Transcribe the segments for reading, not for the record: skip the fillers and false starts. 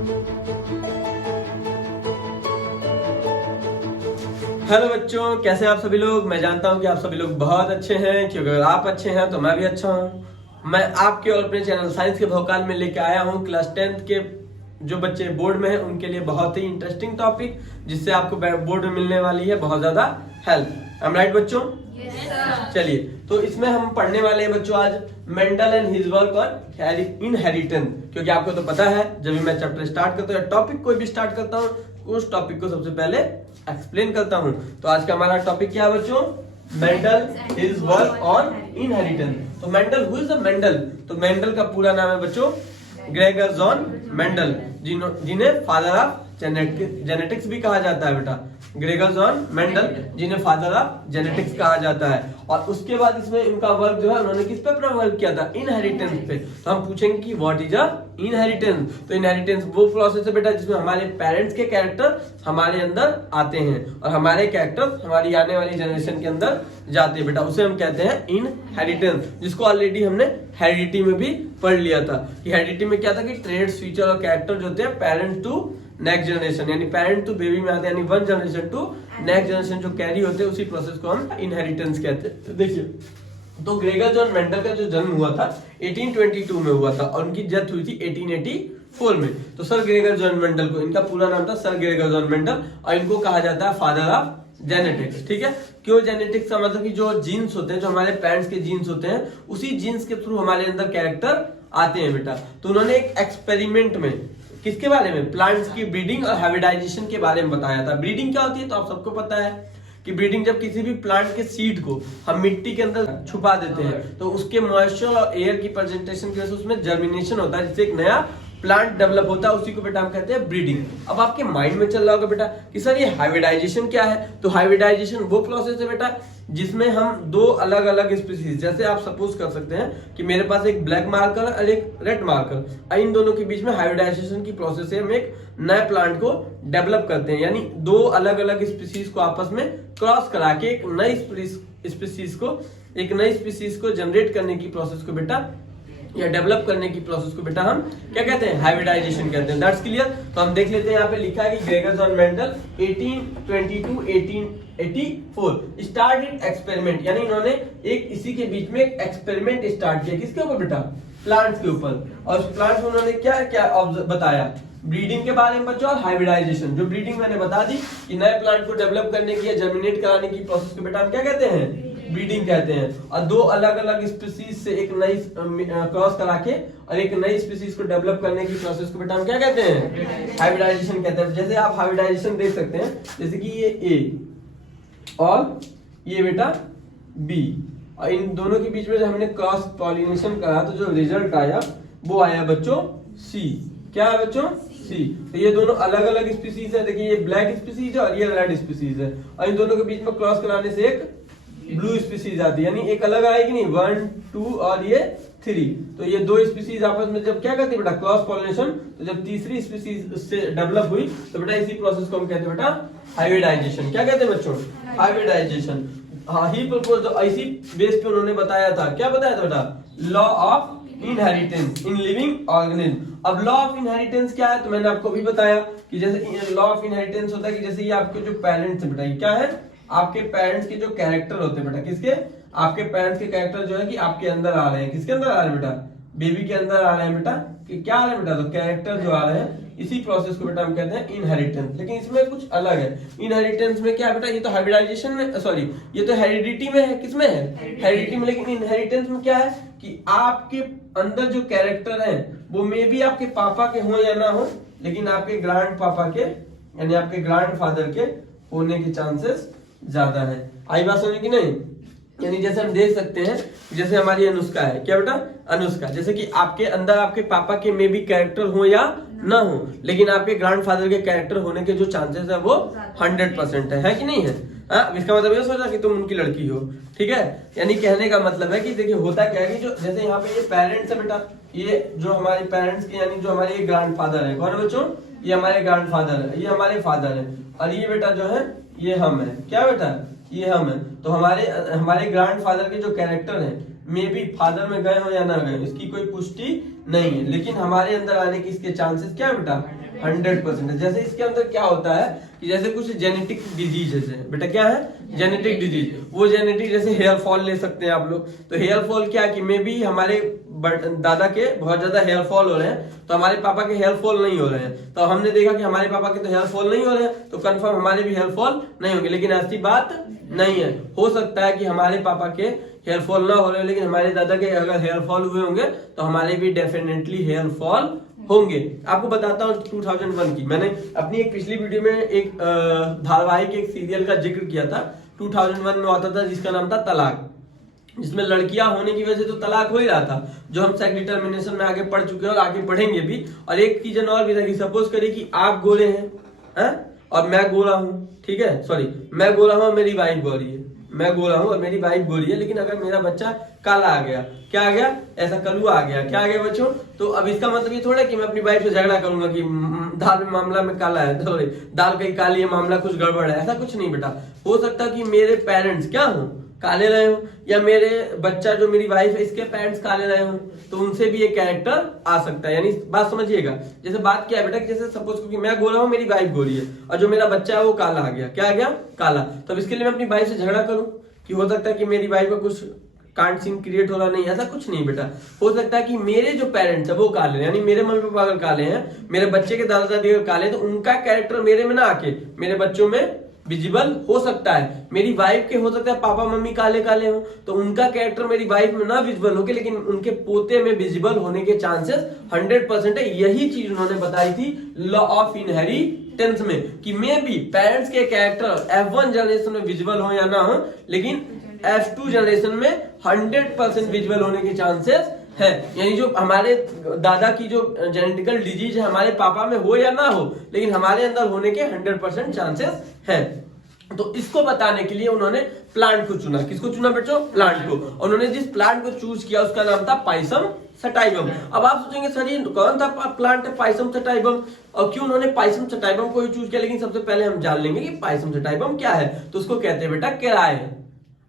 Hello बच्चों, कैसे हैं आप सभी लोग। मैं जानता हूं कि आप सभी लोग बहुत अच्छे हैं, क्योंकि अगर आप अच्छे हैं तो मैं भी अच्छा हूं। मैं आपके और अपने चैनल साइंस के भौकाल में लेके आया हूं क्लास 10th के जो बच्चे बोर्ड में हैं उनके लिए बहुत ही इंटरेस्टिंग टॉपिक, जिससे आपको बोर्ड में मिलने वाली है बहुत ज्यादा हेल्प। आई एम राइट बच्चों? चलिए, तो इसमें हम पढ़ने वाले हैं बच्चों आज Mendel and his work on inheritance. क्योंकि आपको तो पता है, जब भी मैं चैप्टर स्टार्ट करता हूँ या टॉपिक कोई भी स्टार्ट करता हूँ, उस टॉपिक को सबसे पहले एक्सप्लेन करता हूँ। तो आज का हमारा टॉपिक क्या है बच्चों? Mendel his work on inheritance. तो Mendel, who is the Mendel? तो मेंडल का पूरा नाम है बच्चों ग्रेगर जॉन मेंडल, जिन्हें फादर ऑफ जेनेटिक्स भी कहा जाता है बेटा। ग्रेगर जॉन मेंडल, जिन्हें फादर ऑफ जेनेटिक्स कहा जाता है। और उसके बाद इसमें इनका वर्क जो है, उन्होंने किस पे अपना वर्क किया था? इनहेरिटेंस पे। तो हम पूछेंगे कि व्हाट इज अ इनहेरिटेंस। तो इनहेरिटेंस वो प्रोसेस है बेटा जिसमें हमारे पेरेंट्स के कैरेक्टर हमारे अंदर आते हैं और हमारे कैरेक्टर हमारी आने वाली जनरेशन के अंदर जाते हैं बेटा। उसे हम कहते हैं इनहेरिटेंस, जिसको ऑलरेडी हमने हेरिडिटी में भी पढ़ लिया था। कि हेरिडिटी में क्या था कि ट्रेड्स, फीचर और कैरेक्टर जो होते हैं पेरेंट टू नेक्स्ट जनरेशन, यानी पेरेंट टू बेबी में आते हैं, यानी one generation to next generation जो कैरी होते हैं, उसी प्रोसेस को हम इनहेरिटेंस कहते हैं। तो देखिए, तो ग्रेगर जॉन मेंडल का जो जन्म हुआ था 1822 में हुआ था और उनकी डेथ हुई थी 1884 में। तो सर ग्रेगर जॉन मेंडल को, इनका पूरा नाम था सर ग्रेगर जॉन मेंडल, और इनको कहा जाता है फादर ऑफ जेनेटिक्स। ठीक है, क्यों जेनेटिक्स का मतलब कि जो जीन्स होते हैं, जो हमारे पेरेंट्स के जीन्स होते हैं, उसी जीन्स के थ्रू हमारे अंदर कैरेक्टर आते हैं बेटा। तो उन्होंने एक एक्सपेरिमेंट में किसके बारे में? प्लांट्स की ब्रीडिंग और हाइब्रिडाइजेशन के बारे में बताया था। ब्रीडिंग क्या होती है तो आप सबको पता है कि ब्रीडिंग जब किसी भी प्लांट के सीड को हम मिट्टी के अंदर छुपा देते हैं तो उसके मॉइस्चर और एयर की प्रेजेंटेशन की वजह से उसमें जर्मिनेशन होता है, जिससे एक नया प्लांट डेवलप होता है। उसी को बेटा हम कहते हैं ब्रीडिंग। अब आपके माइंड में चल रहा होगा बेटा कि सर ये हाइब्रिडाइजेशन क्या है? तो हाइब्रिडाइजेशन वो प्रोसेस है बेटा जिसमें हम दो अलग अलग स्पीसीज, जैसे आप सपोज कर सकते हैं कि मेरे पास एक ब्लैक मार्कर और एक रेड मार्कर, इन दोनों के बीच में हाइब्रिडाइजेशन की प्रोसेस से हम एक नए प्लांट को डेवलप करते हैं। यानी दो अलग अलग स्पीसीज को आपस में क्रॉस करा के एक नई स्पीसीज को जनरेट करने की प्रोसेस को बेटा, या डेवलप करने की प्रोसेस को बेटा हम क्या कहते हैं? हाइब्रिडाइजेशन कहते हैं। That's clear. तो हम देख लेते हैं, यहाँ पे लिखा है कि Gregor John Mendel 1822 1884 started experiment, यानी इन्होंने एक इसी के बीच में एक एक्सपेरिमेंट स्टार्ट किया। किसके ऊपर बेटा? प्लांट्स के ऊपर। और उस प्लांट्स में उन्होंने क्या क्या बताया? ब्रीडिंग के बारे में बच्चों और हाइब्रिडाइजेशन। जो ब्रीडिंग मैंने बता दी कि नए प्लांट को डेवलप करने की या जर्मिनेट कराने की प्रोसेस को बेटा हम क्या कहते हैं? ब्रीडिंग कहते हैं। और दो अलग अलग स्पीसीज से एक नई क्रॉस करा के और एक नई स्पीसीज को डेवलप करने की प्रोसेस को बेटा हम क्या कहते हैं? हाइब्रिडाइजेशन कहते हैं। जैसे आप हाइब्रिडाइजेशन देख सकते हैं, जैसे कि ये ए और ये बेटा बी, और इन दोनों के बीच में जब हमने क्रॉस पॉलिनेशन करा तो जो रिजल्ट आया वो आया बच्चों सी। क्या है बच्चों? सी। तो ये दोनों अलग अलग स्पीसीज है। देखिए, ये ब्लैक स्पीसीज है और ये रेड स्पीसीज है, और इन दोनों के बीच में क्रॉस कराने से एक ब्लू स्पीसीज आती है, यानी एक अलग आएगी नहीं, 1 2 और ये 3। तो ये दो स्पीसीज आपस में जब क्या करती है बेटा? Cross pollination. तो जब तीसरी स्पीसीज से डेवलप हुई तो बेटा इसी प्रोसेस को हम कहते हैं बेटा हाइब्रिडाइजेशन। क्या कहते हैं बच्चों? हाइब्रिडाइजेशन। हाँ, ही प्रपोज, इसी बेस पे उन्होंने बताया था। क्या बताया था बेटा? Law of inheritance in living organism. अब लॉ ऑफ इनहेरिटेंस क्या है? तो मैंने आपको भी बताया कि जैसे लॉ ऑफ इनहेरिटेंस होता है कि जैसे ये आपके जो पेरेंट्स है बेटा, ये क्या है? आपके पेरेंट्स के जो कैरेक्टर होते हैं बेटा, किसके? आपके पेरेंट्स के कैरेक्टर जो है कि आपके अंदर आ रहे हैं। किसके अंदर आ रहे हैं बेटा? बेबी के अंदर आ रहे हैं बेटा। कि क्या आ रहे हैं बेटा? तो कैरेक्टर जो आ रहे हैं, इसी प्रोसेस को बेटा हम कहते हैं इनहेरिटेंस। लेकिन इसमें कुछ अलग है। इनहेरिटेंस में क्या है बेटा? ये तो हाइब्रिडाइजेशन में, सॉरी, ये तो हेरिडिटी में है। किसमें है? हेरिडिटी में। लेकिन इनहेरिटेंस में क्या है कि आपके अंदर जो कैरेक्टर है वो मे भी आपके पापा के हो या ना हो, लेकिन आपके ग्रैंड पापा के, यानी आपके ग्रैंड फादर के होने के चांसेस ज्यादा है। आई बात समझ की नहीं? यानी जैसे हम देख सकते हैं, जैसे हमारी अनुष्का है। क्या बेटा? अनुष्का। जैसे कि आपके अंदर आपके पापा के में भी कैरेक्टर हो या ना हो, लेकिन आपके ग्रैंडफादर के कैरेक्टर होने के जो चांसेस है वो 100% है कि नहीं है? इसका मतलब ये सोचा कि तुम उनकी लड़की हो। ठीक है, यानी कहने का मतलब है कि देखिए होता क्या है कि जो जैसे यहाँ पे ये पेरेंट्स है बेटा, ये जो हमारे पेरेंट्स के, यानी जो हमारे ये ग्रैंडफादर है। कौन है बच्चों? ये हमारे ग्रैंडफादर है, ये हमारे फादर है, और ये बेटा जो है ये हम है। क्या बेटा? ये हम है। तो हमारे ग्रैंडफादर के जो कैरेक्टर है मे बी फादर में गए हो या ना गए, इसकी कोई पुष्टि नहीं है, लेकिन हमारे अंदर आने की इसके चांसेस क्या है बेटा 100%। जैसे इसके अंदर क्या होता है कि जैसे कुछ जेनेटिक डिजीजेस है बेटा, क्या है जेनेटिक डिजीज, वो जेनेटिक जैसे हेयर फॉल ले सकते हैं आप लोग। तो हेयर फॉल क्या कि मे बी हमारे दादा के बहुत ज्यादा हेयर फॉल हो रहे हैं तो हमारे पापा के हेयर फॉल नहीं हो रहे हैं, तो हमने देखा कि हमारे पापा के तो हेयर फॉल नहीं हो रहे हैं तो कंफर्म हमारे भी हेयर फॉल नहीं होंगे, लेकिन ऐसी बात नहीं है। हो सकता है कि हमारे पापा के हेयर फॉल ना हो रहे हो लेकिन हमारे दादा के अगर हेयर फॉल हुए होंगे तो हमारे भी डेफिनेटली हेयर फॉल होंगे। आपको बताता हूँ 2001 की, मैंने अपनी एक पिछली वीडियो में एक धारावाहिक एक सीरियल का जिक्र किया था 2001 में आता था जिसका नाम था तलाक, जिसमें लड़कियां होने की वजह से तो तलाक हो ही रहा था, जो हम सेक्स डिटर्मिनेशन में आगे पढ़ चुके हैं और आगे पढ़ेंगे भी। और एक चीज और भी था कि सपोज करिए कि आप गोरे हैं और मैं गोरा हूँ, ठीक है, सॉरी मैं गोरा हूँ और मेरी वाइफ गोरी है, मैं गोरा हूँ और मेरी वाइफ गोरी है, लेकिन अगर मेरा बच्चा काला आ गया, क्या आ गया, ऐसा कलुआ आ गया, क्या आ गया बच्चों, तो अब इसका मतलब ये थोड़ा कि मैं अपनी वाइफ से झगड़ा करूंगा कि दाल में मामला में काला है, सॉरी दाल कहीं काली है, मामला कुछ गड़बड़ है, ऐसा कुछ नहीं बेटा। हो सकता है कि मेरे पेरेंट्स क्या हो काले रहे हो, या मेरे बच्चा जो मेरी वाइफ है इसके पेरेंट्स काले रहे हो, तो उनसे भी एक कैरेक्टर आ सकता है। यानी बात समझिएगा, जैसे बात क्या है बेटा कि जैसे सपोज कि मैं गोरा हूँ मेरी वाइफ गोरी है और जो मेरा बच्चा है वो काला आ गया, क्या आ गया काला, तो अब इसके लिए मैं अपनी वाइफ से झगड़ा करूं कि हो सकता है कि मेरी वाइफ का कुछ कांड सीन क्रिएट हो रहा, नहीं ऐसा कुछ नहीं बेटा। हो सकता है कि मेरे जो पेरेंट्स है वो काले हैं, यानी मेरे मम्मी पापा अगर काले हैं, मेरे बच्चे के दादा दादी अगर काले हैं, तो उनका कैरेक्टर मेरे में ना आके मेरे बच्चों में विजिबल हो सकता है। मेरी वाइफ के हो सकता है पापा मम्मी काले काले हो तो उनका कैरेक्टर मेरी वाइफ में ना विजिबल हो के, लेकिन उनके पोते में विजिबल होने के चांसेस 100% है। यही चीज उन्होंने बताई थी लॉ ऑफ इनहेरिटेंस में कि मे बी पेरेंट्स के कैरेक्टर F1 जनरेशन में विजिबल हो या ना हो, लेकिन F2 जनरेशन में 100% विजिबल होने के चांसेस है। यानी जो हमारे दादा की जो जेनेटिकल डिजीज है हमारे पापा में हो या ना हो, लेकिन हमारे अंदर होने के 100% चांसेस है। तो इसको बताने के लिए उन्होंने प्लांट को चुना। किसको चुना बच्चों? प्लांट को। उन्होंने जिस प्लांट को चूज किया उसका नाम था पाइसम सटाइवम। अब आप सोचेंगे सर ये कौन था प्लांट है पाइसम सटाइवम और क्यों उन्होंने पाइसम सटाइवम को ही चूज किया? लेकिन सबसे पहले हम जान लेंगे कि पाइसम सटाइवम क्या है। तो उसको कहते हैं बेटा केराए।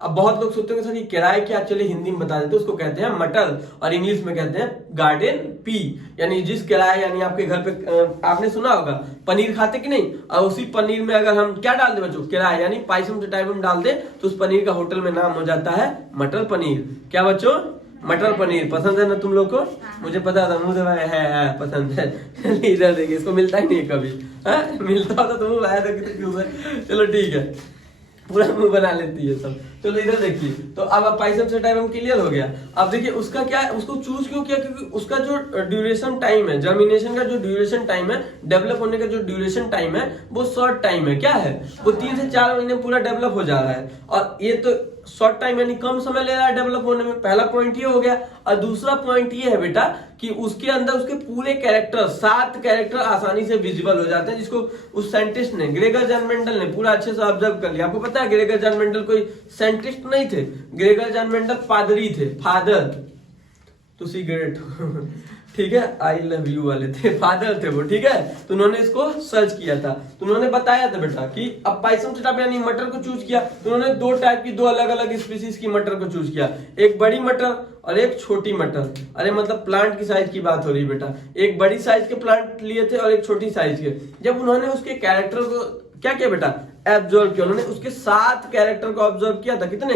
अब बहुत लोग सोचते हैं सर ये किराए क्या, चलिए हिंदी में बता देते हैं। उसको कहते हैं मटर और इंग्लिश में कहते हैं गार्डन पी। यानी जिस किराए, यानी आपके घर पे आपने सुना होगा पनीर खाते कि नहीं, और उसी पनीर में अगर हम क्या डाल दे बच्चों, किराए यानी पाइसम सटाइवम डाल दे तो उस पनीर का होटल में नाम हो जाता है मटर पनीर। क्या बच्चों? मटर पनीर। पसंद है ना तुम लोग को? मुझे पता था मुझे है पसंद है। इधर देखिए इसको मिलता ही नहीं कभी, मिलता होता तुम आया था कि चलो ठीक है, पूरा मुंह बना लेती है सब। तो इधर देखिए, तो अब पाइसम सटाइवम क्लियर हो गया। अब देखिए उसका क्या है, उसको चूज क्यों किया? क्योंकि उसका जो ड्यूरेशन टाइम है, जर्मिनेशन का जो ड्यूरेशन टाइम है, डेवलप होने का जो ड्यूरेशन टाइम है वो शॉर्ट टाइम है। क्या है वो? 3 से 4 महीने पूरा डेवलप हो जा रहा है। और ये तो शॉर्ट टाइम यानी कम समय ले रहा है डेवलप होने में। पहला पॉइंट ये हो गया। और दूसरा पॉइंट ये है बेटा कि उसके अंदर उसके पूरे कैरेक्टर 7 कैरेक्टर आसानी से विजिबल हो जाते हैं, जिसको उस साइंटिस्ट ने ग्रेगर जॉन मेंडल ने पूरा अच्छे से ऑब्जर्व कर लिया। आपको पता है ग्रेगर जॉन मेंडल कोई साइंटिस्ट नहीं थे, ग्रेगर जॉन मेंडल पादरी थे, फादर टू सिगरेट ठीक है, आई लव यू वाले थे, फादर थे वो, ठीक है। तो उन्होंने इसको सर्च किया था, तो उन्होंने बताया था बेटा कि अब पाइसम सटाइवम यानी मटर को चूज किया, तो उन्होंने 2 टाइप की 2 अलग अलग स्पीसीज की मटर को चूज किया, एक बड़ी मटर और एक छोटी मटर। अरे मतलब प्लांट की साइज की बात हो रही है बेटा, एक बड़ी साइज के प्लांट लिए थे और एक छोटी साइज के। जब उन्होंने उसके कैरेक्टर को क्या किया बेटा, एब्जॉर्ब किया, उन्होंने उसके 7 कैरेक्टर को ऑब्जर्व किया था। कितने?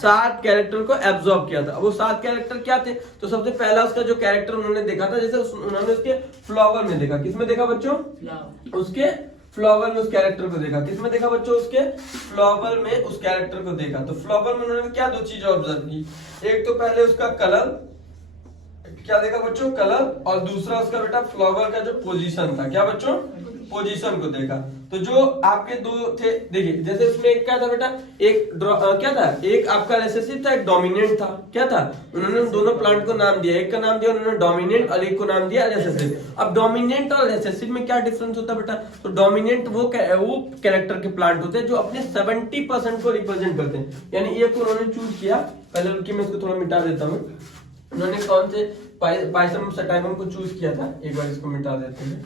7 कैरेक्टर को एब्जॉर्ब किया था। वो 7 कैरेक्टर क्या थे? तो सबसे पहला उसका जो कैरेक्टर उन्होंने देखा था, जैसे उन्होंने उसके फ्लावर में देखा। किसमें देखा बच्चों? उसके फ्लावर में उस कैरेक्टर को देखा। किसमें देखा बच्चों? उसके फ्लावर में उस कैरेक्टर को देखा। तो फ्लावर में उन्होंने क्या 2 चीजें ऑब्जर्व की, एक तो पहले उसका कलर, क्या देखा बच्चों? कलर, और दूसरा उसका बेटा फ्लावर का जो पोजीशन था। क्या बच्चों? पोजीशन को देखा। तो जो आपके 2 थे, देखिए जैसे उसमें एक क्या था बेटा, एक क्या था, एक आपका रिसेसिव था, एक डोमिनेंट था। क्या था? उन्होंने उन दोनों प्लांट को नाम दिया, एक का नाम दिया उन्होंने डोमिनेंट और एक को नाम दिया रिसेसिव। अब डोमिनेंट और रिसेसिव में क्या डिफरेंस होता है बेटा? तो डोमिनेंट वो कैरेक्टर के प्लांट होते हैं जो अपने 70% को रिप्रेजेंट करते हैं। यानी एक उन्होंने चूज किया, पहले रुकिए मैं इसको थोड़ा मिटा देता हूँ। उन्होंने कौन से पाइसम सटाइवम को चूज किया था, एक बार इसको मिटा देते हैं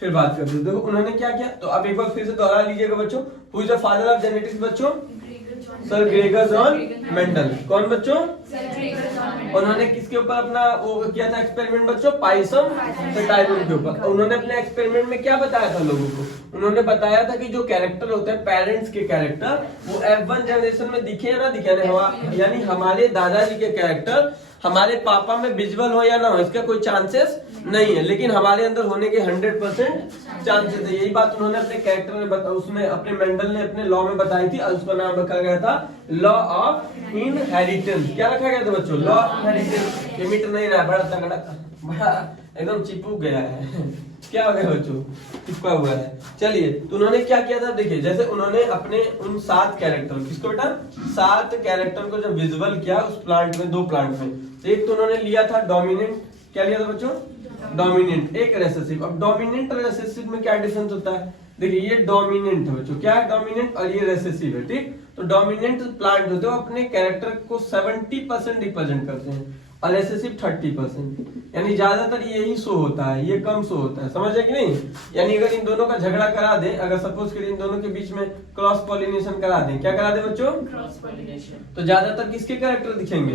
फिर बात करते हैं। देखो उन्होंने क्या किया, तो अब एक बार फिर से दोहरा लीजिएगा बच्चों। Who is the father of genetics बच्चों? Sir Gregor John Mendel. कौन बच्चों? उन्होंने किसके ऊपर अपना वो किया था एक्सपेरिमेंट बच्चों? पाइसम सेटाइवन के ऊपर। उन्होंने अपने एक्सपेरिमेंट में क्या बताया था लोगों को? उन्होंने बताया था कि जो कैरेक्टर होते हैं पेरेंट्स के कैरेक्टर, वो F1 जनरेशन में दिखे या ना दिखे, यानी हमारे दादाजी के कैरेक्टर हमारे पापा में विजुअल हो या ना हो, इसका कोई चांसेस नहीं है, लेकिन हमारे अंदर होने के 100% चांसेस है। यही बात उन्होंने अपने कैरेक्टर में उसमें अपने मेंडल ने अपने लॉ में बताई थी, और उसका नाम रखा गया था लॉ ऑफ इनहेरिटेंस। क्या रखा गया था बच्चों? Law of inheritance. ये मिट नहीं रहा, बड़ा तगड़ा, बड़ा एकदम चिपक गया है। क्या हो गया बच्चों? चिपका हुआ है। चलिए, तो उन्होंने क्या किया था, देखिए जैसे उन्होंने अपने उन 7 कैरेक्टर, किसको बेटा? 7 कैरेक्टर को जब विजुअल किया उस प्लांट में, 2 प्लांट में, एक तो उन्होंने लिया था डोमिनेंट। क्या लिया था बच्चों? डोमिनेंट। एक रेसेसिव। अब डोमिनेंट और रेसेसिव में क्या डिफरेंस होता है? देखिए ये डोमिनेंट है बच्चों, क्या है डोमिनेंट, और ये रेसेसिव है, ठीक। तो डोमिनेंट प्लांट होते हैं अपने कैरेक्टर को 70% रिप्रेजेंट करते हैं, और रेसेसिव 30%, यानी ज्यादातर यही शो होता है, ये कम शो होता है। समझ है कि नहीं? यानी अगर इन दोनों का झगड़ा करा दे, अगर सपोज करिए इन दोनों के बीच में क्रॉस पॉलिनेशन करा दे, क्या करा दे बच्चों? Cross pollination. तो ज्यादातर किसके कैरेक्टर दिखेंगे?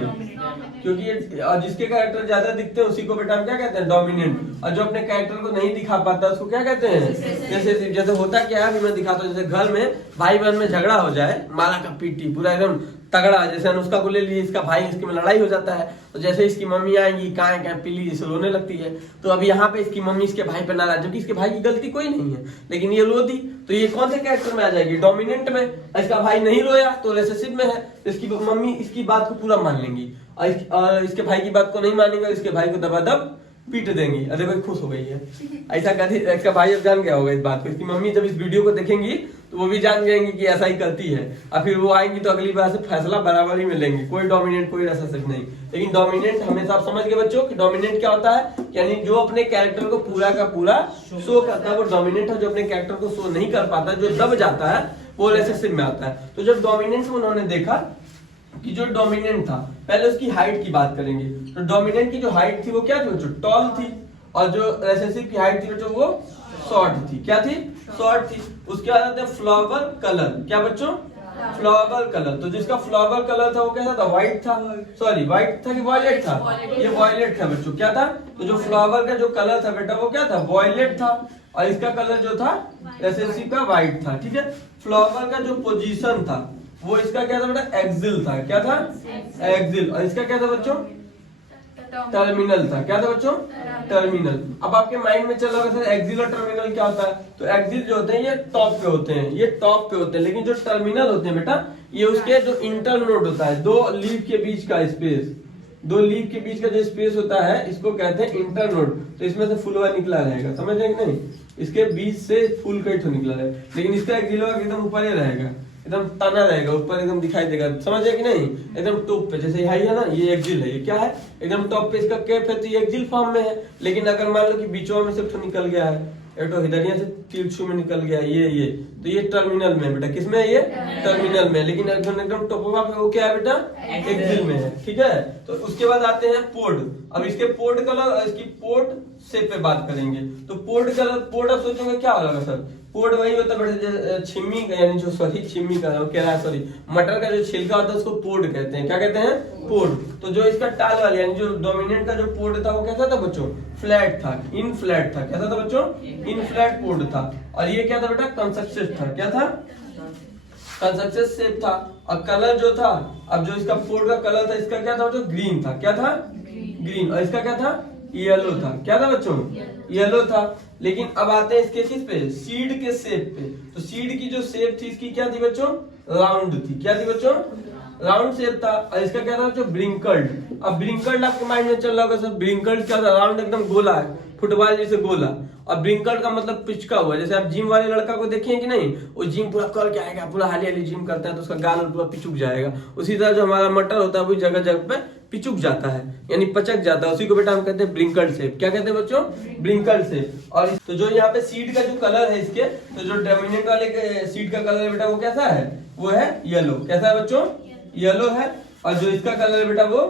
क्योंकि ये जिसके कैरेक्टर ज्यादा दिखते हैं उसी को बेटा हम क्या कहते हैं? डोमिनेंट। और जो अपने कैरेक्टर को नहीं दिखा पाता उसको क्या कहते हैं? रेसेसिव। जैसे होता क्या है, मैं दिखाता हूँ, जैसे घर में भाई बहन में झगड़ा हो जाए, मारा का पीटी पूरा एकदम तगड़ा, जैसे अनुष्का को ले ली, इसका भाई, इसकी में लड़ाई हो जाता है, तो जैसे इसकी मम्मी आएंगी, कहाँ पीली जैसे रोने लगती है, तो अब यहाँ पे इसकी मम्मी इसके भाई पे नाराज, जबकि इसके भाई की गलती कोई नहीं है, लेकिन ये रो दी, तो ये कौन से कैरेक्टर में आ जाएगी? डोमिनेंट में। इसका भाई नहीं रोया तो रेसेसिव में है, तो इसकी मम्मी इसकी बात को पूरा मान लेंगी, और इसके भाई की बात को नहीं मानेंगे, इसके भाई को दबादब पीट देंगी। अरे भाई खुश हो गई है, ऐसा कहती, इसका भाई अब जान गया होगा इस बात को, इसकी मम्मी जब इस वीडियो को देखेंगी तो वो भी जान जाएंगी कि ऐसा ही करती है, और फिर वो आएंगी तो अगली बार से फैसला बराबर ही में लेंगे, कोई डोमिनेंट कोई रेसेसिव नहीं। लेकिन डोमिनेंट हमेशा आप समझ गए बच्चों कि डोमिनेंट क्या होता है, यानी जो अपने कैरेक्टर को पूरा का पूरा शो करता है वो डोमिनेंट है, जो अपने कैरेक्टर को शो नहीं कर पाता, जो दब जाता है, वो रेसेसिव में आता है। तो जब डोमिनेंट में उन्होंने देखा कि जो डोमिनेंट था, पहले उसकी हाइट की बात करेंगे, तो डोमिनेंट की जो हाइट थी वो क्या थी बच्चों? टॉल थी, और जो रेसेसिव की हाइट थी बच्चों वो शॉर्ट थी। क्या थी? शॉर्ट थी। उसके बाद आते हैं फ्लावर कलर। क्या बच्चों? Flower colour. तो जिसका फ्लावर कलर था वो कैसा था? व्हाइट था, सॉरी व्हाइट था कि वॉयलेट था? ये वॉयलेट था बच्चों। क्या था? तो जो फ्लावर का जो कलर था बेटा वो क्या था? वॉयलेट था, और इसका कलर जो था रेसेसिव का व्हाइट था, ठीक है। फ्लावर का जो पोजीशन था वो इसका क्या था बेटा? एक्सिल था। क्या था? एक्सिल। और इसका क्या था बच्चों? टर्मिनल था। क्या था बच्चों? टर्मिनल। अब आपके माइंड में चल रहा होगा सर एक्सिल और टर्मिनल क्या होता है? तो एक्सिल जो होते हैं ये टॉप पे होते हैं, ये टॉप पे होते हैं, लेकिन जो टर्मिनल होते हैं बेटा ये उसके जो इंटर नोड होता है, 2 लीफ के बीच का स्पेस, 2 लीफ के बीच का जो स्पेस होता है इसको कहते हैं इंटर नोड। तो इसमें से फुलवा निकला रहेगा, समझ रहे कि नहीं? इसके बीच से फूल का ही निकला रहेगा, लेकिन इसका एक्सिल एकदम ऊपर ही रहेगा, एकदम तना रहेगा, ऊपर एकदम दिखाई देगा, समझ कि नहीं? एकदम टॉप पे, जैसे हाई है ना, ये एक्सिल है, ये क्या है? एकदम टॉप पे इसका कैप है, तो ये एक्सिल फॉर्म में है। लेकिन अगर मान लो कि बीचों में से तो निकल गया है, एक तो हिदरिया से तिरछू में निकल गया, ये तो ये टर्मिनल में बेटा, किसमें है? ये टर्मिनल में। लेकिन एकदम टॉप पे वो क्या है बेटा? एक्सिल में है, ठीक है। तो उसके बाद आते हैं पोर्ट। अब इसके पोर्ट कलर और इसकी पोर्ट शेप पे बात करेंगे। तो पोर्ट कलर, पोर्ट आप सोचोगे क्या होगा सर? पोर्ट वही होता है छिम्मी का, यानी जो छिम्मी का मटर का जो छिलका होता है उसको पोर्ट कहते हैं। क्या कहते हैं? पोर्ट। तो जो इसका टाल वाला यानी जो डोमिनेंट का जो पोर्ट था वो कैसा था बच्चों? फ्लैट था, इन फ्लैट था। कैसा था बच्चों? इन फ्लैट पोर्ट था। और ये क्या था बेटा? कंसक्सेस था। क्या था? कंसक्सेस शेप था। और कलर जो था, अब जो इसका पोर्ट का कलर था इसका क्या था बच्चों? ग्रीन था। क्या था? ग्रीन। और इसका क्या था? येलो था। क्या था बच्चों? येलो था। लेकिन अब आते हैं इसके किस पे? सीड के शेप पे। तो सीड की जो शेप थी इसकी क्या थी बच्चों? राउंड थी। क्या थी बच्चों? राउंड शेप था। और इसका क्या था बच्चों? ब्रिंकल्ड। अब ब्रिंकल्ड आपके माइंड में चल रहा होगा सर, ब्रिंकल्ड क्या था? राउंड एकदम गोला है, फुटबॉल जैसे गोला। और ब्रिंकल्ड का मतलब पिचका हुआ। जैसे आप जिम वाले लड़का को देखें कि नहीं, वो जिम पूरा करके आएगा, पूरा हाली हाली जिम करता है तो उसका गाल पूरा पिचुक जाएगा। उसी तरह जो हमारा मटर होता है वो जगह जगह पे पिचुक जाता है, यानी पचक जाता है, उसी को बेटा हम कहते हैं ब्रिंकल्ड शेप। क्या कहते हैं बच्चों? ब्रिंकल्ड शेप। और तो जो यहाँ पे सीड का जो कलर है इसके, तो जो डोमिनेंट वाले सीड का कलर है बेटा वो कैसा है? वो है येलो। कैसा है बच्चों? येलो है। और जो इसका कलर है बेटा वो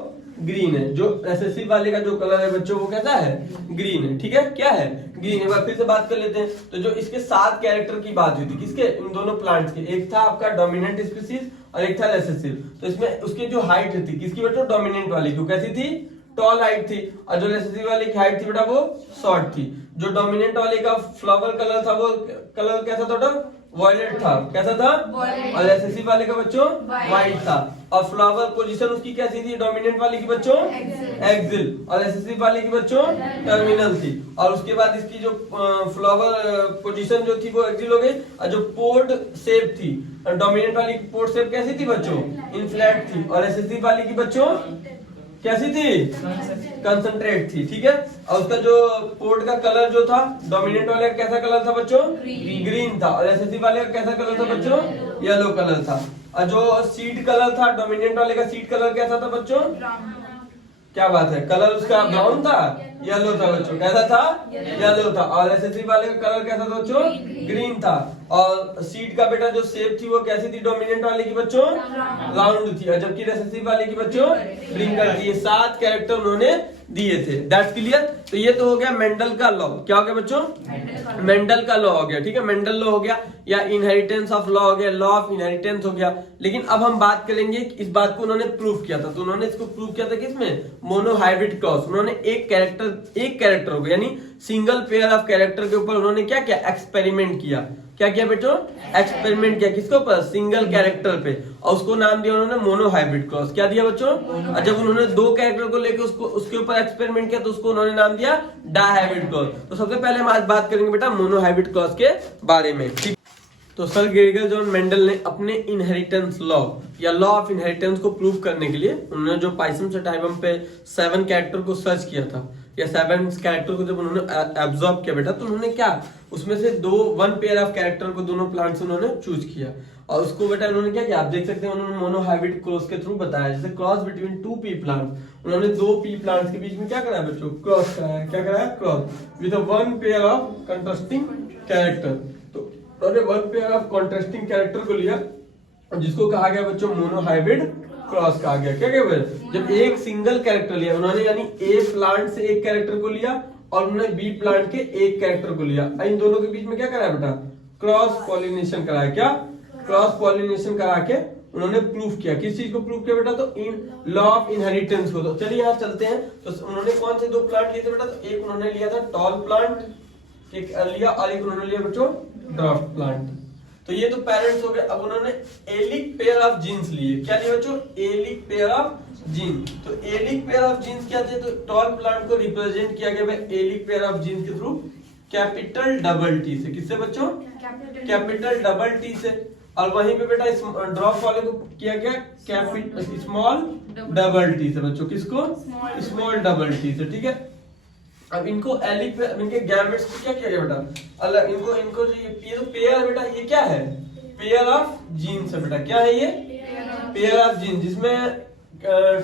ग्रीन है। जो रेसेसिव वाले का जो कलर है बच्चों वो कैसा है? ग्रीन है। ठीक है, क्या है? ग्रीन। एक बार फिर से बात कर लेते हैं। तो जो इसके 7 कैरेक्टर की बात हुई थी, किसके? इन दोनों प्लांट्स के। एक था आपका डोमिनेंट स्पीसीज और एक था रिसेसिव। तो इसमें उसकी जो हाइट थी किसकी बेटा, डोमिनेंट वाली की, कैसी थी, टॉल हाइट थी, और जो रिसेसिव वाले की हाइट थी बेटा वो शॉर्ट थी। जो डोमिनेंट वाले का फ्लावर कलर था वो कलर कैसा था बेटा, वॉयलेट था, कैसा था, और रिसेसिव वाले का बच्चों व्हाइट था। और फ्लावर पोजीशन उसकी कैसी थी, डोमिनेंट वाले की बच्चों एक्सिल, और रिसेसिव वाले की बच्चों टर्मिनल थी। और उसके बाद इसकी जो फ्लावर पोजीशन जो थी वो एक्सिल हो गई, और जो पोर्ट शेप थी, डोमिनेंट वाली की पोर्ट शेप कैसी थी बच्चों, इनफ्लैट थी, और रिसेसिव वाली की बच्चों कैसी थी, कंसंट्रेट थी, ठीक है। और उसका जो पोर्ट का कलर जो था, डोमिनेंट वाले का कैसा कलर था बच्चों, ग्रीन था, और रिसेसिव वाले का कैसा कलर था बच्चों, येलो कलर था। और जो सीड कलर था, डोमिनेंट वाले का सीड कलर कैसा था बच्चों, क्या बात है, कलर उसका ब्राउन था, येलो था बच्चों, कैसा था, येलो था। और रिसेसिव वाले का कलर कैसा था बच्चों, ग्रीन था। और सीड का बेटा जो शेप थी वो कैसी थी, डोमिनेंट वाले की बच्चों राउंड थी, और जबकि रिसेसिव वाले की बच्चों रिंगल थी। ये 7 कैरेक्टर उन्होंने दिए थे, दैट्स क्लियर। तो ये तो हो गया मेंडल का लॉ, क्या हो गया बच्चों, मेंडल का लॉ हो गया, ठीक है, मेंडल लॉ हो गया, या इनहेरिटेंस ऑफ लॉ हो गया, लॉ ऑफ इनहेरिटेंस हो गया। लेकिन अब हम बात करेंगे इस बात को उन्होंने प्रूव किया था, तो उन्होंने इसको प्रूव किया था किसमें, मोनोहाइब्रिड क्रॉस। उन्होंने एक कैरेक्टर हो गया, यानी सिंगल पेयर ऑफ कैरेक्टर के ऊपर उन्होंने क्या किया, एक्सपेरिमेंट किया। क्या किया बेटो, एक्सपेरिमेंट किया, किसके ऊपर, सिंगल कैरेक्टर पे, और उसको नाम दिया उन्होंने मोनोहाइब्रिड क्रॉस। क्या दिया बच्चों, और जब उन्होंने 2 कैरेक्टर को लेकर उसके ऊपर एक्सपेरिमेंट किया तो उसको उन्होंने नाम दिया डायहाइब्रिड क्रॉस। तो सबसे पहले हम आज बात करेंगे बेटा मोनोहाइब्रिड क्रॉस के बारे में, ठीक। तो सर ग्रेगर जॉन मेंडल ने अपने इनहेरिटेंस लॉ या लॉ ऑफ इनहेरिटेंस को प्रूव करने के लिए उन्होंने जो पाइसम सेटाइवम पे 7 कैरेक्टर को सर्च किया था, या 7 कैरेक्टर को जब उन्होंने एब्जॉर्ब किया बेटा, तो उन्होंने क्या, उसमें से 1 पेयर ऑफ कैरेक्टर को दोनों प्लांट से उन्होंने चूज किया, और उसको बेटा उन्होंने क्या किया, आप देख सकते हैं, उन्होंने मोनोहाइब्रिड क्रॉस के थ्रू बताया, जैसे क्रॉस बिटवीन 2 पी प्लांट। उन्होंने 2 पी प्लांट्स के बीच में क्या कराया बच्चों, क्रॉस कराया। क्या कराया, cross with 1 pair of contrasting character. तो उन्होंने 1 पेयर ऑफ कंट्रास्टिंग कैरेक्टर को लिया, जिसको कहा गया बच्चों मोनोहाइब्रिड क्रॉस कहा गया। क्या क्या जब एक सिंगल कैरेक्टर लिया उन्होंने, यानी ए प्लांट से एक कैरेक्टर को लिया और उन्होंने बी प्लांट के एक कैरेक्टर को लिया, इन दोनों के बीच में क्या कराया बेटा, क्रॉस पॉलिनेशन कराया। क्या, क्रॉस पॉलिनेशन करा के उन्होंने प्रूफ किया। किस चीज को प्रूफ किया बेटा, तो इन लॉ ऑफ इनहेरिटेंस को। तो चलिए यहाँ चलते हैं। तो उन्होंने कौन से 2 प्लांट लिए थे बेटा, तो एक उन्होंने लिया था टॉल प्लांट लिया, और एक उन्होंने लिया बच्चों ड्राफ्ट प्लांट। तो ये तो पेरेंट्स हो गए। अब उन्होंने एलिक पेयर ऑफ जीन्स लिए। क्या लिए बच्चों, एलिक पेयर ऑफ जीन। तो एलिक पेयर ऑफ जीन्स क्या थे, तो टॉल प्लांट को रिप्रेजेंट किया गया एलिक पेयर ऑफ जीन्स के थ्रू कैपिटल डबल टी से। किससे बच्चों, कैपिटल डबल टी से। और वहीं पे बेटा ड्रॉप वाले को किया गया स्मॉल डबल टी से बच्चों। किसको, स्मॉल डबल टी से, ठीक है। अब इनको एलिक पे इनके गैमेट्स को क्या किया गया बेटा, अलग इनको जो ये तो पेयर बेटा, ये क्या है, पेयर ऑफ जीन्स है बेटा। क्या है ये, पेयर ऑफ जीन, जिसमें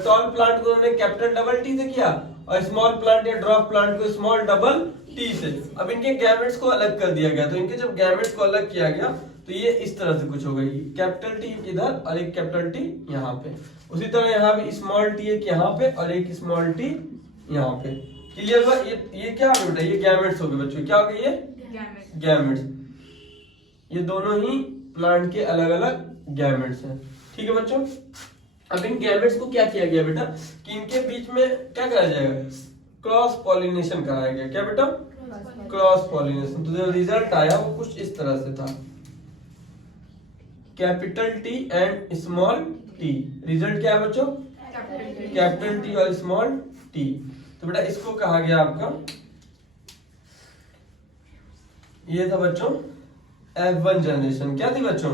टॉल प्लांट को उन्होंने कैपिटल डबल टी से किया और स्मॉल प्लांट या ड्रॉप प्लांट को स्मॉल डबल टी से। अब इनके गैमेट्स को अलग कर दिया गया। तो इनके जब गैमेट्स को अलग किया गया तो ये इस तरह से कुछ हो गई, कैपिटल टी इधर और एक कैपिटल टी यहाँ पे। उसी तरह यहाँ भी स्मॉल टी एक यहाँ पे और एक स्मॉल टी यहाँ पे। क्लियर हुआ। ये क्या हो गया, ये गैमेट्स हो गए बच्चों। क्या हो गए, ये गैमेट्स। ये दोनों ही प्लांट के अलग अलग गैमेट्स हैं, ठीक है बच्चों। अब इन गैमेट्स को क्या किया गया बेटा, कि इनके बीच में क्या कराया जाएगा, क्रॉस पॉलिनेशन कराया गया। क्या बेटा, क्रॉस पॉलिनेशन। तो जो रिजल्ट आया वो कुछ इस तरह से था, capital T and small T. Result क्या है बच्चों, कैपिटल टी और स्मॉल टी। तो बेटा इसको कहा गया आपका, ये था बच्चों F1 जनरेशन। क्या थी बच्चों,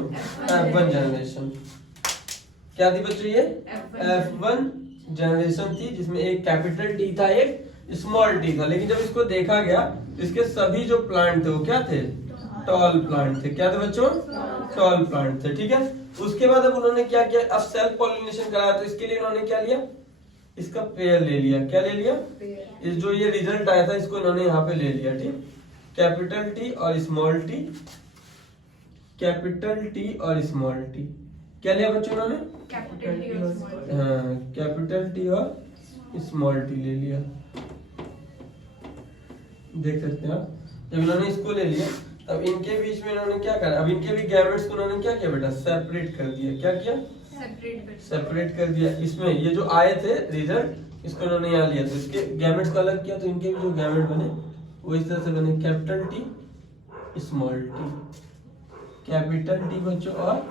F1 जनरेशन। क्या थी बच्चों, ये F1 जनरेशन थी, जिसमें एक कैपिटल टी था एक स्मॉल टी था। लेकिन जब इसको देखा गया तो इसके सभी जो प्लांट थे वो क्या थे, टॉल प्लांट थे। क्या थे बच्चों, टॉल प्लांट थे, ठीक है। उसके बाद अब उन्होंने क्या किया, अब सेल्फ पॉलिनेशन कराया। तो इसके लिए उन्होंने क्या लिया, इसका पेयर ले लिया। क्या ले लिया, इस जो ये रिजल्ट आया था इसको इन्होंने यहाँ पे ले लिया, ठीक। कैपिटल टी और स्मॉल टी, कैपिटल टी और स्मॉल टी। क्या लिया बच्चों इन्होंने, कैपिटल टी और स्मॉल टी ले लिया। देख सकते हैं आप, जब इन्होंने इसको ले लिया तब इनके बीच में इन्होंने क्या करा, अब इनके भी गैमेट्स को उन्होंने क्या किया बेटा, सेपरेट कर दिया। क्या किया, सेपरेट कर दिया। इसमें ये जो आए थे रिजल्ट इसको इन्होंने यहाँ लिया, तो इसके गैमेट्स को अलग किया, तो इनके भी जो गैमेट बने वो इस तरह से बने, capital T small T, capital T बच्चों और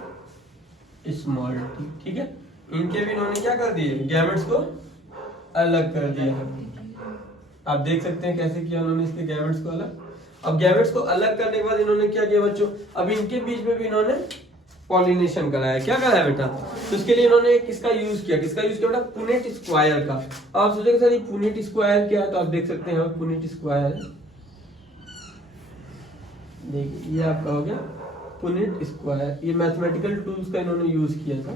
स्मॉल टी, ठीक है। इनके भी इन्होंने क्या कर दिए, गैमेट्स को अलग कर दिया। आप देख सकते हैं कैसे किया उन्होंने इसके गैमेट्स को अलग। अब गैमेट्स को अलग करने के बाद इन्होंने क्या किया बच्चों, अब इनके बीच में भी इन्होंने पॉलिनेशन कराया। क्या कराया बेटा, तो इसके लिए इन्होंने किसका यूज किया, बेटा पुनेट स्क्वायर का। आप सोचेंगे सर ये पुनेट स्क्वायर क्या है, तो आप देख सकते हैं पुनेट स्क्वायर, देखिए ये आपका हो गया पुनेट स्क्वायर। ये मैथमेटिकल टूल्स का इन्होंने यूज किया था,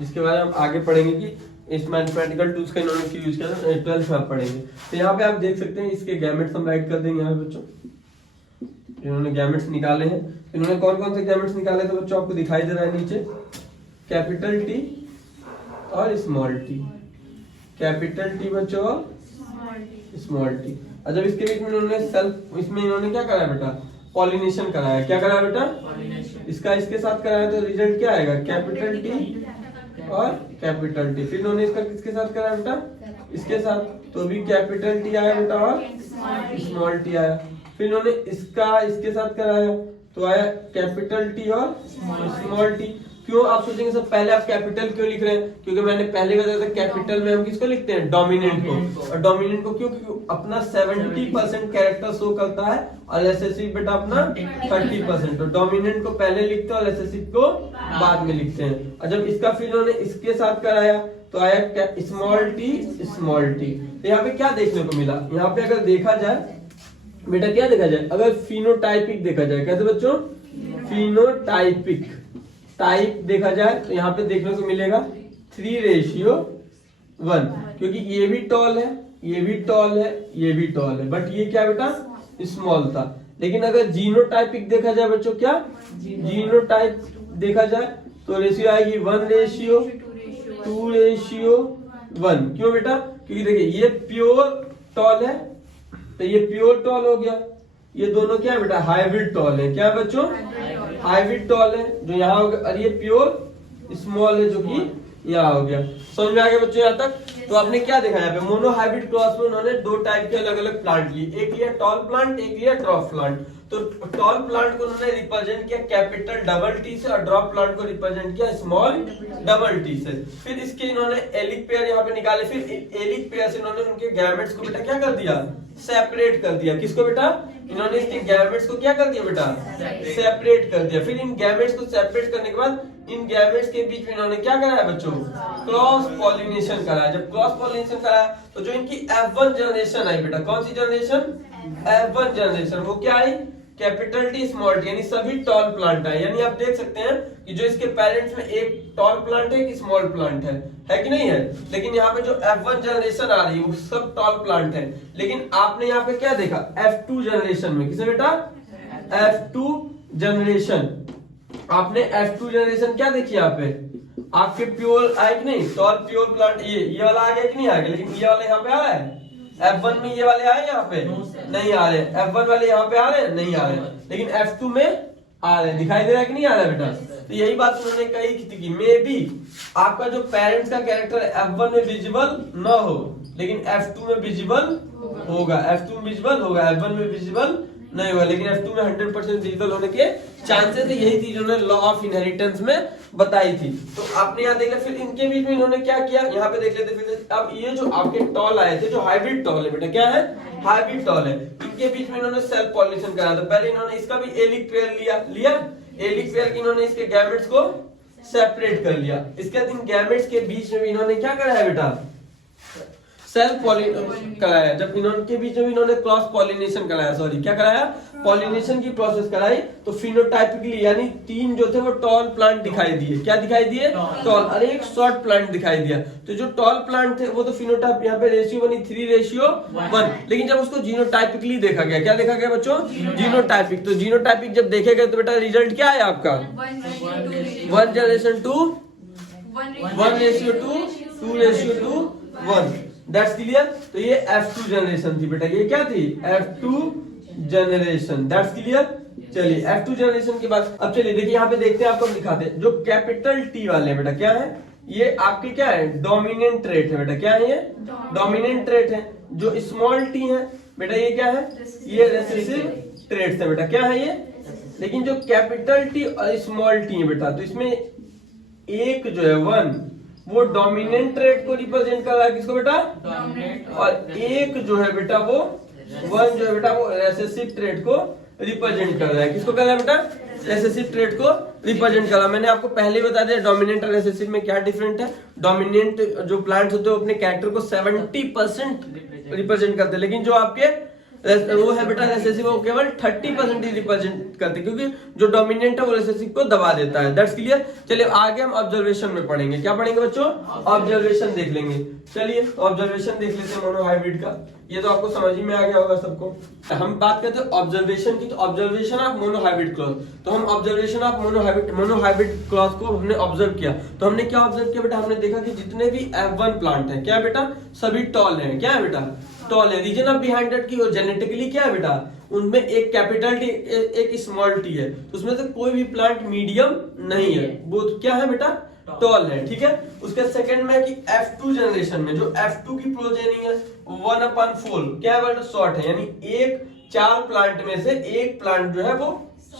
जिसके बारे में हम आगे पढ़ेंगे कि इस मैथमेटिकल टूल्स का इन्होंने क्यों यूज किया था, 12th में आप पढ़ेंगे। तो यहाँ पे आप देख सकते हैं इसके गैमेट्स हम राइट कर देंगे यहाँ पे बच्चों, इन्होंने गैमेट्स निकाले हैं। इन्होंने कौन कौन से गैमेट्स निकाले थे बच्चों, आपको दिखाई दे रहा है नीचे, कैपिटल टी और स्मॉल टी, कैपिटल टी बच्चों और स्मॉल टी। और जब इसके बीच में इन्होंने सेल्फ, इसमें इन्होंने क्या कराया बेटा, पॉलिनेशन कराया। क्या कराया बेटा, इसका इसके साथ कराया, तो रिजल्ट क्या आएगा, कैपिटल टी और कैपिटल टी। फिर इन्होंने इसका किसके साथ कराया बेटा, इसके साथ, तो भी कैपिटल टी आया बेटा और स्मॉल टी आया। फिर इन्होंने इसका इसके साथ कराया, तो आया कैपिटल टी और स्मॉल टी। क्यों, आप सोचेंगे सर पहले आप कैपिटल क्यों लिख रहे हैं, क्योंकि मैंने पहले बताया था कैपिटल में हम किसको लिखते हैं, डोमिनेंट को। और डोमिनेंट को क्यों, क्योंकि अपना 70% कैरेक्टर शो करता है और रिसेसिव बेटा अपना 30%। तो डोमिनेंट को पहले लिखते हैं और रिसेसिव को बाद में लिखते हैं। और जब इसका फिर इन्होंने इसके साथ कराया, तो आया स्मॉल टी स्मॉल टी। तो यहाँ पे क्या देखने को मिला, यहाँ पे अगर देखा जाए बेटा, क्या देखा जाए, अगर फिनोटाइपिक देखा जाए, कैसे बच्चों, फिनोटाइपिक टाइप देखा जाए, तो यहाँ पे देखने को मिलेगा 3:1, क्योंकि ये भी टॉल है, ये भी टॉल है, ये भी टॉल है, बट ये क्या बेटा स्मॉल था। लेकिन अगर जीनोटाइपिक देखा जाए बच्चों, क्या जीनोटाइप देखा जाए, तो रेशियो आएगी 1:2:1। क्यों बेटा, क्योंकि देखिए ये प्योर टॉल है, तो ये प्योर टॉल हो गया, ये दोनों क्या है बेटा, हाइब्रिड टॉल है। क्या बच्चों, हाइब्रिड टॉल है जो यहाँ हो गया, और ये प्योर स्मॉल है जो कि यहाँ हो गया। समझ में आ गया बच्चों यहाँ तक। तो आपने क्या देखा यहाँ पे, मोनो हाइब्रिड क्रॉस में उन्होंने दो टाइप के अलग अलग प्लांट लिए, एक लिया टॉल प्लांट, एक लिया ड्रॉप प्लांट। तो टॉल प्लांट को उन्होंने रिप्रेजेंट किया कैपिटल डबल टी से, और ड्रॉप प्लांट को रिप्रेजेंट किया स्मॉल डबल टी से। फिर इसके इन्होंने एलिक पेयर यहाँ पे निकाले, फिर एलिक पेयर से इन्होंने उनके गैमेट्स को बेटा क्या कर दिया, सेपरेट कर दिया। किसको बेटा, इन्होंने इसके गैमेट्स को क्या कर दिया बेटा, सेपरेट कर दिया। फिर इन गैमेट्स को सेपरेट करने के बाद इन गैमेट्स के बीच में इन्होंने क्या कराया बच्चों, क्रॉस पॉलिनेशन कराया। जब क्रॉस पॉलिनेशन कराया, तो जो इनकी F1 जनरेशन आई बेटा, कौन सी जनरेशन, F1 जनरेशन, वो क्या आई, कैपिटल टी स्मॉल टी, यानी सभी टॉल प्लांट है। यानी आप देख सकते हैं कि जो इसके पेरेंट्स में एक टॉल प्लांट है, एक स्मॉल प्लांट है कि नहीं है। लेकिन यहाँ पे जो F1 जनरेशन आ रही है वो सब टॉल प्लांट है। लेकिन आपने यहाँ पे क्या देखा, F2 जनरेशन में, किसे बेटा, F2 जनरेशन, आपने F2 जनरेशन क्या देखी यहाँ पे, आपके प्योर आए कि नहीं, टॉल प्योर प्लांट, ये वाला आ गया कि नहीं आ गया। लेकिन ये वाला यहाँ पे आ रहा है, F1 में ये वाले आए यहाँ पे नहीं आ रहे, F1 वाले यहाँ पे आ रहे नहीं आ रहे, लेकिन F2 में आ रहे, दिखाई दे रहा है कि नहीं आ रहा है बेटा। तो यही बात उन्होंने कही थी कि मे बी आपका जो पेरेंट्स का कैरेक्टर F1 में विजिबल न हो, लेकिन F2 में विजिबल होगा, F2 में विजिबल होगा, F1 में विजिबल नहीं होगा, लेकिन F2 में 100% विजिबल होने के चांसेस है। यही चीज उन्होंने लॉ ऑफ इनहेरिटेंस में बताई थी। तो आपने यहाँ देख लिया। फिर इनके बीच में इन्होंने क्या किया, यहाँ पे देख लेते। फिर अब ये जो आपके टॉल आए थे, जो हाइब्रिड टॉल है बेटा, क्या है, हाइब्रिड टॉल है, इनके बीच में इन्होंने सेल्फ पॉलिनेशन कराया। तो पहले इन्होंने इसका भी एलिक पेयर लिया, एलिक पेयर की इन्होंने इसके गैमेट्स को सेपरेट कर लिया। इसके बाद इन गैमेट्स के बीच में इन्होंने क्या कराया बेटा, सेल्फ पॉलिनेशन कराया। जब इनके बीच में इन्होंने क्रॉस पॉलिनेशन कराया, सॉरी क्या कराया, पॉलिनेशन की प्रोसेस कराई, तो फिनोटाइपिकली यानी तीन जो थे वो टॉल प्लांट दिखाई दिए। क्या दिखाई दिए, टॉल, और एक शॉर्ट प्लांट दिखाई दिया। तो जो टॉल प्लांट थे वो तो फिनोटाइप, यहाँ पे रेशियो बनी 3:1। लेकिन जब उसको जीनोटाइपिकली देखा गया, क्या देखा गया बच्चों, जीनोटाइपिक। तो जीनोटाइपिक जब देखे गए तो बेटा रिजल्ट क्या है आपका, 1:2:1 दैट्स क्लियर। तो ये F2 जनरेशन थी बेटा, ये क्या थी, F2 जनरेशन, दैट्स क्लियर। चलिए F2 जनरेशन के बाद अब चलिए देखिए यहाँ पे देखते हैं, आपको हम दिखाते हैं। जो कैपिटल टी वाले बेटा क्या है, ये आपके क्या है, डोमिनेंट ट्रेट है बेटा। क्या है ये, डोमिनेंट ट्रेट है। जो स्मॉल टी है बेटा ये क्या है, ये रिसेसिव ट्रेट है बेटा। क्या है ये, लेकिन जो कैपिटल टी और स्मॉल टी है बेटा, तो इसमें एक जो है 1 वो डोमिनेंट ट्रेट को रिप्रेजेंट कर रहा है, किसको बेटा, और एक जो है बेटा वो 1 जो है बेटा वो रिसेसिव ट्रेट को रिप्रेजेंट कर रहा है। किसको कर रहा है बेटा, रिसेसिव ट्रेट को रिप्रेजेंट कर रहा है। मैंने आपको पहले ही बता दिया डोमिनेंट और रिसेसिव में क्या डिफरेंट है। डोमिनेंट जो प्लांट्स होते हैं वो अपने कैरेक्टर को 70% रिप्रेजेंट करते हैं, लेकिन जो आपके वो है बेटा रिसेसिव वो केवल 30% ही रिप्रेजेंट करते, क्योंकि जो डोमिनेंट है वो रिसेसिव को दबा देता है। That's clear. चलिए आगे हम ऑब्जर्वेशन में पढ़ेंगे। क्या पढ़ेंगे बच्चों, ऑब्जर्वेशन देख लेंगे। चलिए ऑब्जर्वेशन देख लेते हैं मोनोहाइब्रिड का। ये तो आपको समझ ही में आ गया होगा सबको। हम बात करते हैं ऑब्जर्वेशन की, तो ऑब्जर्वेशन ऑफ मोनोहाइब्रिड क्लॉथ। तो हम ऑब्जर्वेशन ऑफ मोनोहाइब्रिड क्लॉथ को हमने ऑब्जर्व किया। तो हमने क्या ऑब्जर्व किया बेटा, हमने देखा कि जितने भी F1 प्लांट है क्या बेटा, सभी टॉल है। क्या है बेटा, टॉल है। रीजन ऑफ बिहाइंड दैट की जेनेटिकली क्या है बेटा, उनमें एक कैपिटल टी एक स्मॉल टी है, तो उसमें से कोई भी प्लांट मीडियम नहीं है, वो क्या है बेटा, टॉल है। ठीक है। उसके सेकंड में कि F2 जनरेशन में जो F2 की प्रोजेनी है 1/4 क्या है बेटा, शॉर्ट है। यानी एक 4 प्लांट में से एक प्लांट जो है वो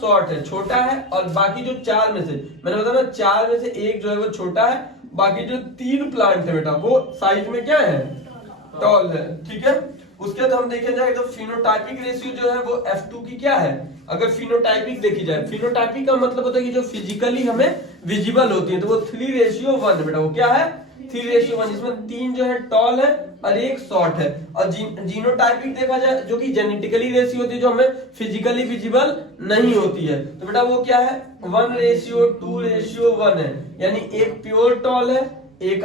शॉर्ट है, छोटा है, और बाकी जो 4 में से, मैंने बताया ना 4 में से एक जो है वो छोटा है, बाकी जो 3 प्लांट है बेटा वो साइज में क्या है, टॉल है। ठीक है। उसके बाद हम देखे जाए तो फिनोटाइपिक रेशियो जो है वो F2 की क्या है, अगर फिनोटाइपिक देखी जाए, फिनोटाइपिक का मतलब होता है कि जो फिजिकली हमें विजिबल होती है, तो वो 3:1 बेटा, वो क्या है 3:1, इसमें 3 जो है टॉल है और एक शॉर्ट है। और जीनोटाइपिक देखा जाए जो कि जेनेटिकली रेशियो होती है, जो हमें फिजिकली विजिबल नहीं होती है, तो बेटा वो क्या है 1:2:1 है। यानी एक प्योर टॉल है, एक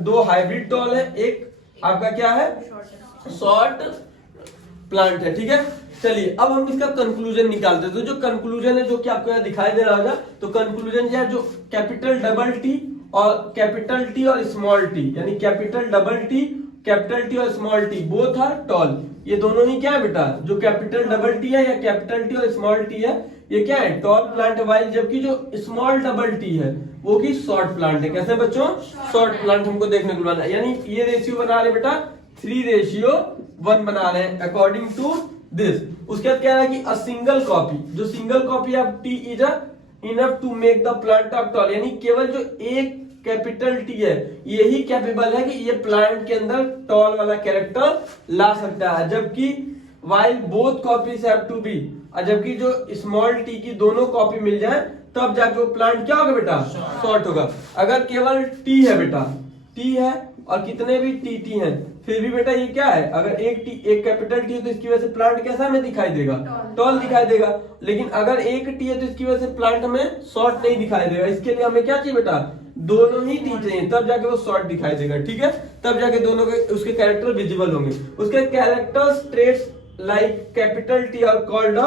दो हाइब्रिड टॉल है, एक आपका क्या है शॉर्ट प्लांट है। ठीक है। चलिए अब हम इसका कंक्लूजन निकालते हैं। तो जो कंक्लूजन है जो कि आपको यहाँ दिखाई दे रहा होगा, तो कंक्लूजन जो है जो कैपिटल डबल टी और स्मॉल टी, यानी कैपिटल टी और small T both are tall. ये दोनों ही क्या है बेटा, जो कैपिटल डबल टी है या कैपिटल टी और स्मॉल टी है, ये क्या है टॉल प्लांट है, वाइल जबकि जो स्मॉल डबल टी है वो की शॉर्ट प्लांट है। कैसे बच्चों, शॉर्ट प्लांट हमको देखने को मिला। यानी ये रेशियो बना रहे बेटा 3:1 बना रहे हैं अकॉर्डिंग टू दिस। उसके बाद क्या है कि अ सिंगल कॉपी, जो single copy of T is enough to make the plant of tall, यानी केवल जो एक कैपिटल टी है यही कैपेबल है कि ये प्लांट के अंदर टॉल वाला कैरेक्टर ला सकता है, जबकि while both copies have to be, जबकि जो स्मॉल टी की दोनों कॉपी मिल जाए तब जाके वो प्लांट क्या होगा बेटा, शॉर्ट होगा। अगर केवल टी है बेटा, टी है और कितने भी टी हैं, फिर भी बेटा ये क्या है, अगर एक कैपिटल टी है तो इसकी वजह से प्लांट कैसा हमें दिखाई देगा, टॉल दिखाई देगा। लेकिन अगर एक टी है तो इसकी वजह से प्लांट हमें शॉर्ट नहीं दिखाई देगा। इसके लिए हमें क्या चाहिए बेटा, दोनों ही टी चाहिए, तब जाके वो शॉर्ट दिखाई देगा। ठीक है। तब जाके दोनों के उसके कैरेक्टर विजिबल होंगे। उसके characters traits like capital T R called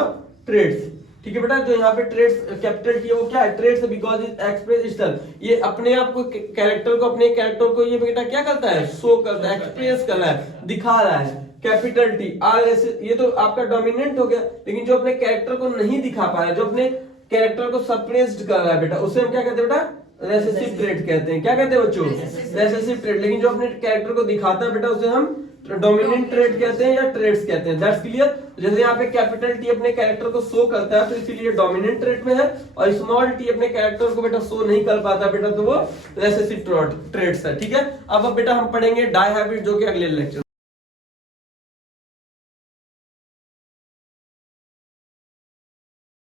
traits. ठीक है बेटा, जो यहाँ पे ट्रेट्स कैपिटल टी है वो क्या है, traits, because it express style, ये अपने आप को कैरेक्टर को अपने कैरेक्टर को ये बेटा क्या करता है, शो करता है, एक्सप्रेस कर रहा है, दिखा रहा है। कैपिटल टी आर एस, ये तो आपका डोमिनेंट हो गया। लेकिन जो अपने कैरेक्टर को नहीं दिखा पा रहा है, जो अपने कैरेक्टर को सप्रेस्ड कर रहा है बेटा, उसे हम क्या कहते हैं बेटा, रेसेसिव ट्रेट कहते हैं। क्या कहते हैं बच्चों, रेसेसिव ट्रेट। लेकिन जो अपने कैरेक्टर को दिखाता है बेटा उसे हम डोमिनेंट ट्रेट कहते हैं या ट्रेट्स कहते हैं। That's clear. जैसे यहाँ पे कैपिटल टी अपने कैरेक्टर को शो करता है तो इसीलिए डोमिनेंट ट्रेट में है, और स्मॉल टी अपने कैरेक्टर को बेटा शो नहीं कर पाता बेटा, तो वो रेसेसिव ट्रेट्स है। ठीक है। अब बेटा हम पढ़ेंगे डायहाइब्रिड, जो कि अगले लेक्चर